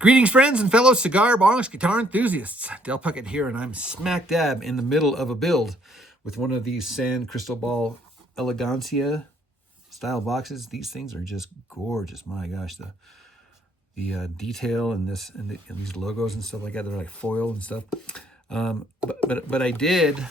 Greetings, friends and fellow cigar, bongs, guitar enthusiasts. Del Puckett here, and I'm smack dab in the middle of a build with one of these San Cristobal ELEGANCIA style boxes. These things are just gorgeous. My gosh, the detail in this and these logos and stuff like that. They're like foil and stuff. But I did,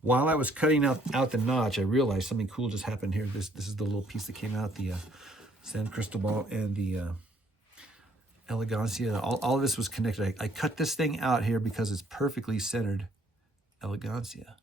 while I was cutting out the notch, I realized something cool just happened here. This is the little piece that came out, the San Cristobal and the ELEGANCIA. All of this was connected. I cut this thing out here because it's perfectly centered ELEGANCIA.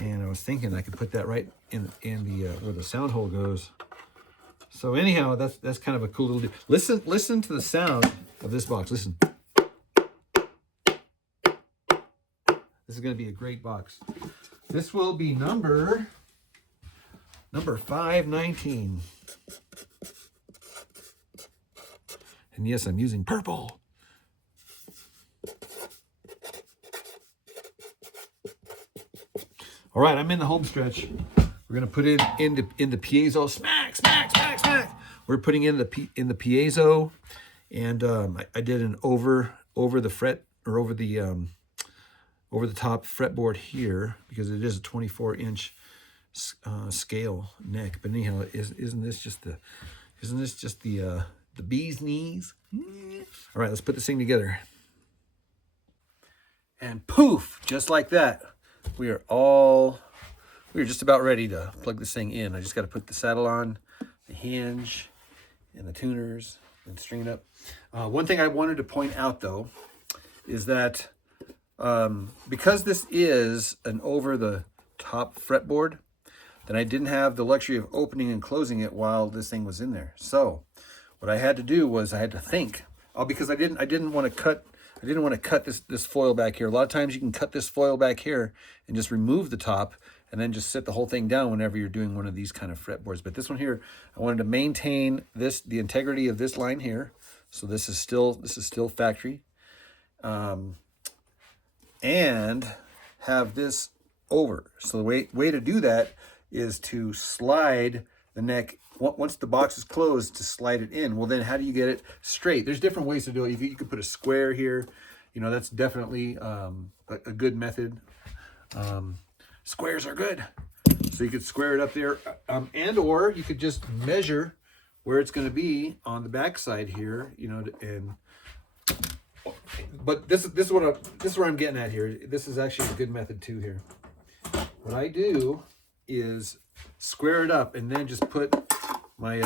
And I was thinking I could put that right in the where the sound hole goes. So anyhow, that's kind of a cool little deal. Listen to the sound of this box. Listen. This is going to be a great box. This will be number 519. And yes, I'm using purple. All right, I'm in the home stretch. We're gonna put in the piezo. Smack, smack, smack, smack. We're putting in the piezo, and I did an over the fret, or over the top fretboard here, because it is a 24-inch scale neck. But anyhow, isn't this just the bee's knees? All right, let's put this thing together. And poof, just like that, we are just about ready to plug this thing in. I just got to put the saddle on, the hinge, and the tuners, and string it up. One thing I wanted to point out, though, is that because this is an over-the-top fretboard, then I didn't have the luxury of opening and closing it while this thing was in there. So what I had to do was I had to think, because I didn't want to cut this foil back here. A lot of times you can cut this foil back here and just remove the top and then just set the whole thing down whenever you're doing one of these kind of fretboards. But this one here, I wanted to maintain the integrity of this line here. So this is still factory, and have this over. So the way to do that is to slide the neck. Once the box is closed, to slide it in. Well, then how do you get it straight? There's different ways to do it. You could put a square here. You know, that's definitely a good method. Squares are good. So you could square it up there, and or you could just measure where it's going to be on the back side here. You know, but this is where I'm getting at here. This is actually a good method too here. What I do is square it up and then just put my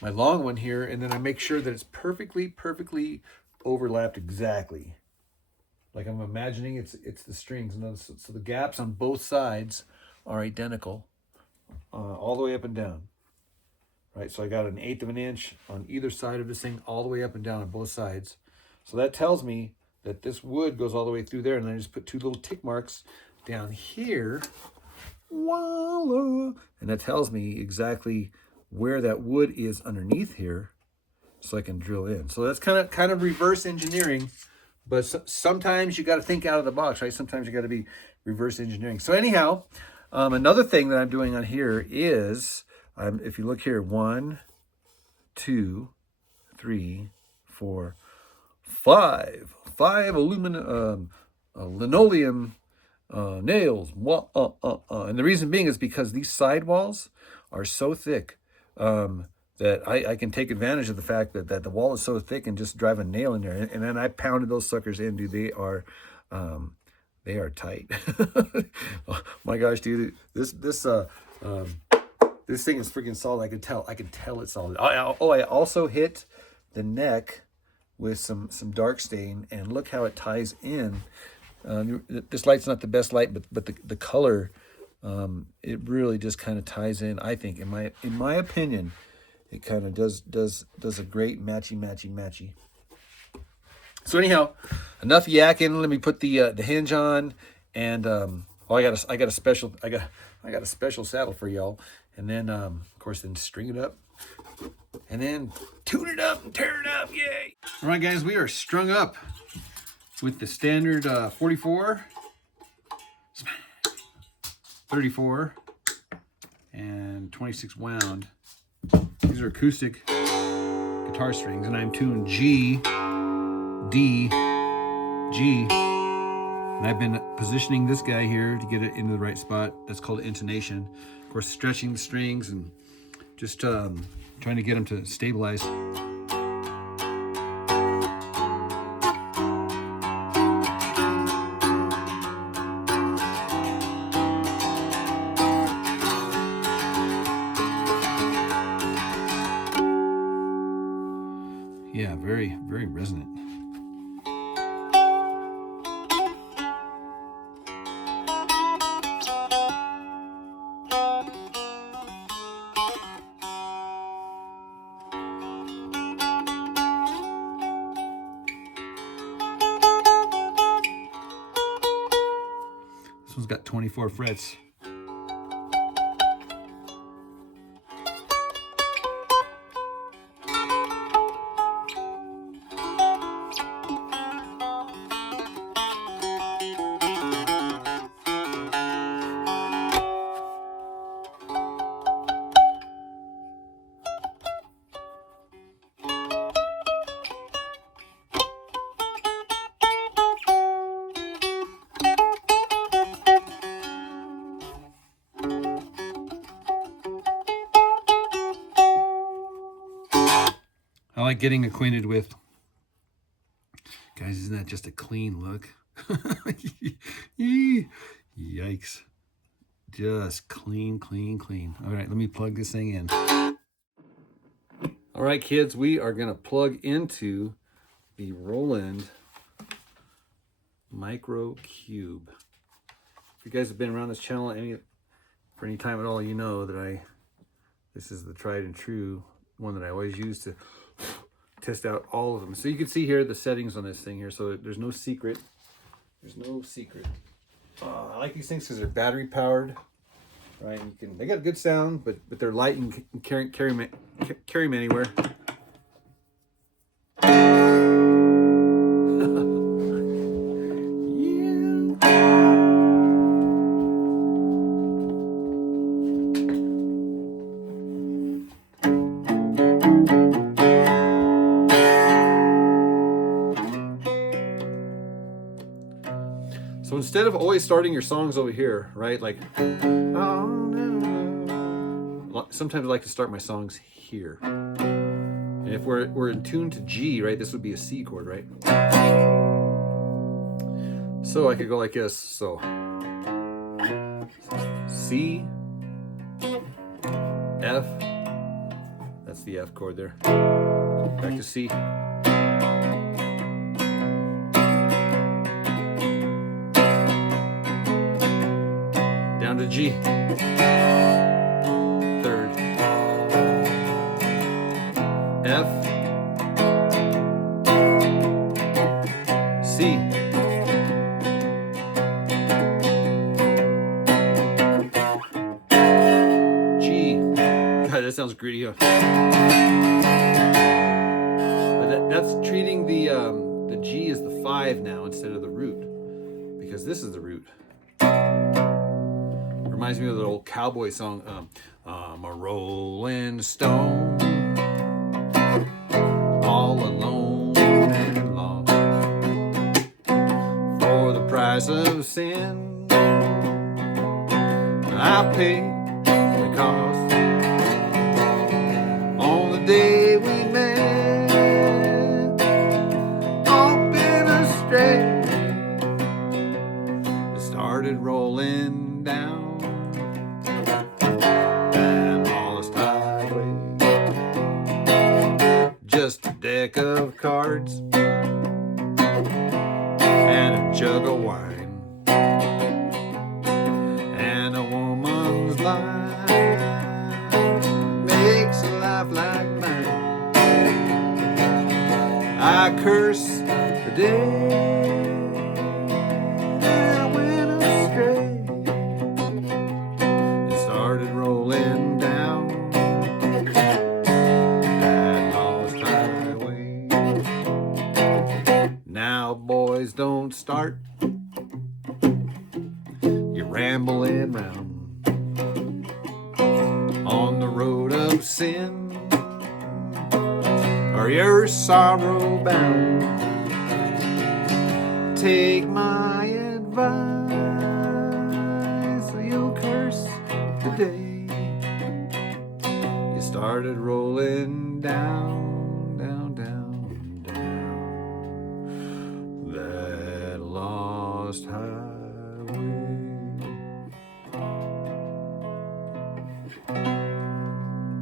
my long one here, and then I make sure that it's perfectly overlapped exactly. Like I'm imagining it's the strings, and so the gaps on both sides are identical, all the way up and down. Right, so I got 1/8 of an inch on either side of this thing, all the way up and down on both sides. So that tells me that this wood goes all the way through there, and I just put 2 little tick marks down here. Voila! And that tells me exactly where that wood is underneath here, so I can drill in. So that's kind of reverse engineering, but sometimes you got to think out of the box, right? Sometimes you got to be reverse engineering. So anyhow, another thing that I'm doing on here is, if you look here, 1, 2, 3, 4, 5 aluminum linoleum nails. And the reason being is because these sidewalls are so thick that I can take advantage of the fact that the wall is so thick and just drive a nail in there. And then I pounded those suckers in, dude. They are tight. Oh, my gosh, dude, this thing is freaking solid. I can tell it's solid. I also hit the neck with some dark stain, and look how it ties in. This light's not the best light, but the color, it really just kind of ties in. I think, in my opinion, it kind of does a great matchy. So anyhow, enough yakking. Let me put the hinge on, and I got a special saddle for y'all, and then of course then string it up, and then tune it up and tear it up. Yay! All right, guys, we are strung up with the standard 44, 34, and 26 wound. These These are acoustic guitar strings, and I'm tuned G, D, G. And I've been positioning this guy here to get it into the right spot. That's called intonation. Of course, stretching the strings and just trying to get them to stabilize. Yeah, very, very resonant. This one's got 24 frets. I like getting acquainted with, guys, isn't that just a clean look? Yikes. Just clean, clean, clean. All right, let me plug this thing in. All right, kids, we are going to plug into the Roland Micro Cube. If you guys have been around this channel for any time at all, you know that this is the tried and true one that I always use to test out all of them. So you can see here the settings on this thing here. So there's no secret. There's no secret. I like these things because they're battery powered, right? They got a good sound, but they're light and carry them anywhere. So instead of always starting your songs over here, right? Like, sometimes I like to start my songs here. And if we're in tune to G, right? This would be a C chord, right? So I could go like this. So C, F, that's the F chord there. Back to C. Down to G, third, F, C, G. God, that sounds gritty, huh? But that's treating the G as the 5 now instead of the root, because this is the root. Reminds me of the old cowboy song, I'm a rolling stone, all alone and lost, for the price of sin, I pay the cost. On the day we met, off been astray, it started rolling down just a deck of cards and a jug of wine and a woman's life makes a life like mine. I curse the day that I went astray and started rolling down. Now, boys, don't start you're rambling round on the road of sin. Are you sorrow bound? Take my advice, or you'll curse the day you started rolling down, down, down, down that lost highway.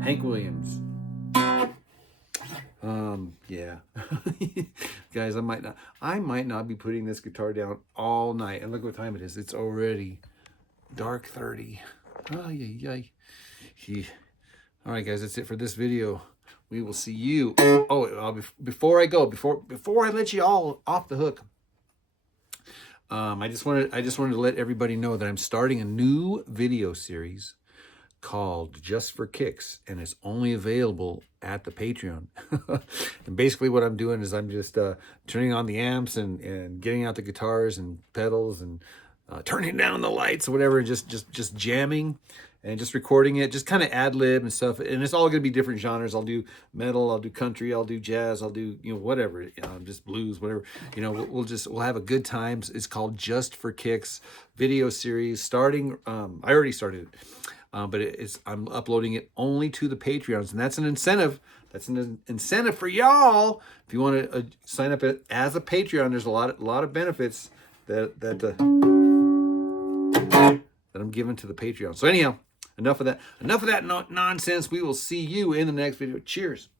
Hank Williams. Yeah. Guys, I might not be putting this guitar down all night. And look what time it is. It's already dark 30. Oh, yeah. All right, guys, that's it for this video. We will see you. Oh, before I go, before I let you all off the hook, I just wanted to let everybody know that I'm starting a new video series called Just for Kicks, and it's only available at the Patreon. And basically what I'm doing is I'm just turning on the amps and getting out the guitars and pedals and turning down the lights or whatever, just jamming and just recording it, just kind of ad-lib and stuff. And it's all going to be different genres. I'll do metal, I'll do country, I'll do jazz, I'll do, whatever, just blues, whatever. We'll have a good time. It's called Just for Kicks video series starting. I already started it. But I'm uploading it only to the Patreons, and that's an incentive. That's an incentive for y'all. If you want to sign up as a Patreon, there's a lot of benefits that I'm giving to the Patreon. So anyhow, enough of that nonsense. We will see you in the next video. Cheers.